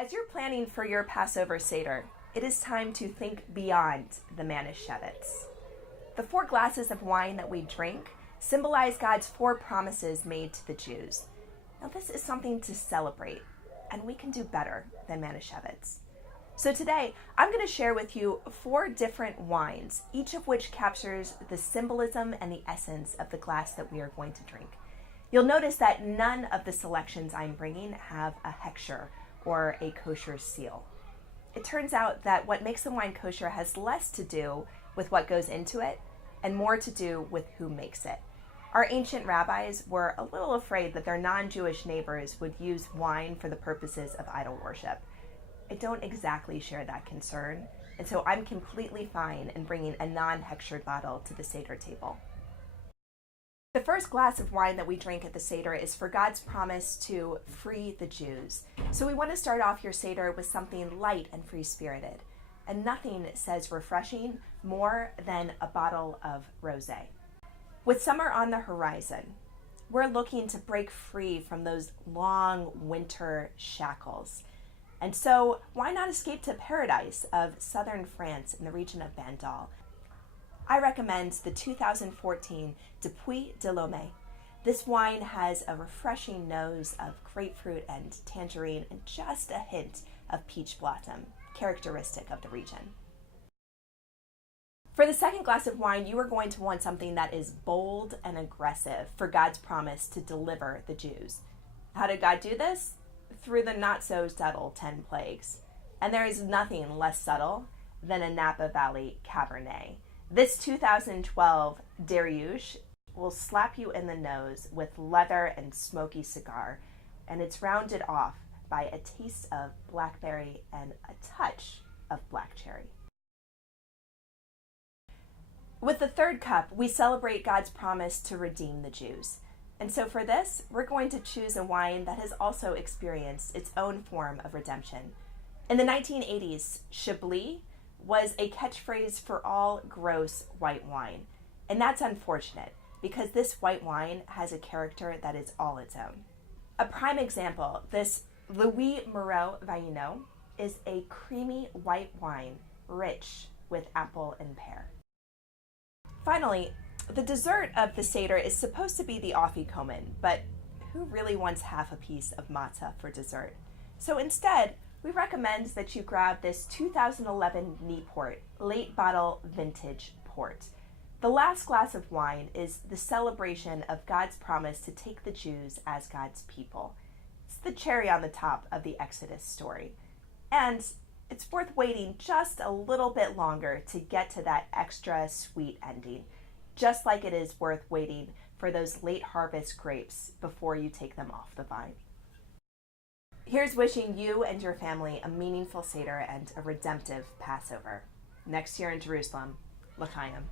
As you're planning for your Passover Seder, it is time to think beyond the Manischewitz. The 4 glasses of wine that we drink symbolize God's 4 promises made to the Jews. Now, this is something to celebrate, and we can do better than Manischewitz. So today, I'm going to share with you 4 different wines, each of which captures the symbolism and the essence of the glass that we are going to drink. You'll notice that none of the selections I'm bringing have a hechsher, or a kosher seal. It turns out that what makes the wine kosher has less to do with what goes into it and more to do with who makes it. Our ancient rabbis were a little afraid that their non-Jewish neighbors would use wine for the purposes of idol worship. I don't exactly share that concern, and so I'm completely fine in bringing a non-hechshered bottle to the Seder table. The first glass of wine that we drink at the Seder is for God's promise to free the Jews. So we want to start off your Seder with something light and free-spirited. And nothing says refreshing more than a bottle of rosé. With summer on the horizon, we're looking to break free from those long winter shackles. And so why not escape to paradise of southern France in the region of Bandol? I recommend the 2014 Depuis de Lomé. This wine has a refreshing nose of grapefruit and tangerine and just a hint of peach blossom, characteristic of the region. For the second glass of wine, you are going to want something that is bold and aggressive for God's promise to deliver the Jews. How did God do this? Through the not-so-subtle 10 plagues. And there is nothing less subtle than a Napa Valley Cabernet. This 2012 Dariouche will slap you in the nose with leather and smoky cigar, and it's rounded off by a taste of blackberry and a touch of black cherry. With the third cup, we celebrate God's promise to redeem the Jews. And so for this, we're going to choose a wine that has also experienced its own form of redemption. In the 1980s, Chablis was a catchphrase for all gross white wine. And that's unfortunate, because this white wine has a character that is all its own. A prime example, this Louis Moreau Vino is a creamy white wine, rich with apple and pear. Finally, the dessert of the Seder is supposed to be the afikomen, but who really wants half a piece of matzah for dessert? So instead, we recommend that you grab this 2011 Newport late bottle vintage port. The last glass of wine is the celebration of God's promise to take the Jews as God's people. It's the cherry on the top of the Exodus story. And it's worth waiting just a little bit longer to get to that extra sweet ending, just like it is worth waiting for those late harvest grapes before you take them off the vine. Here's wishing you and your family a meaningful Seder and a redemptive Passover. Next year in Jerusalem, L'chaim.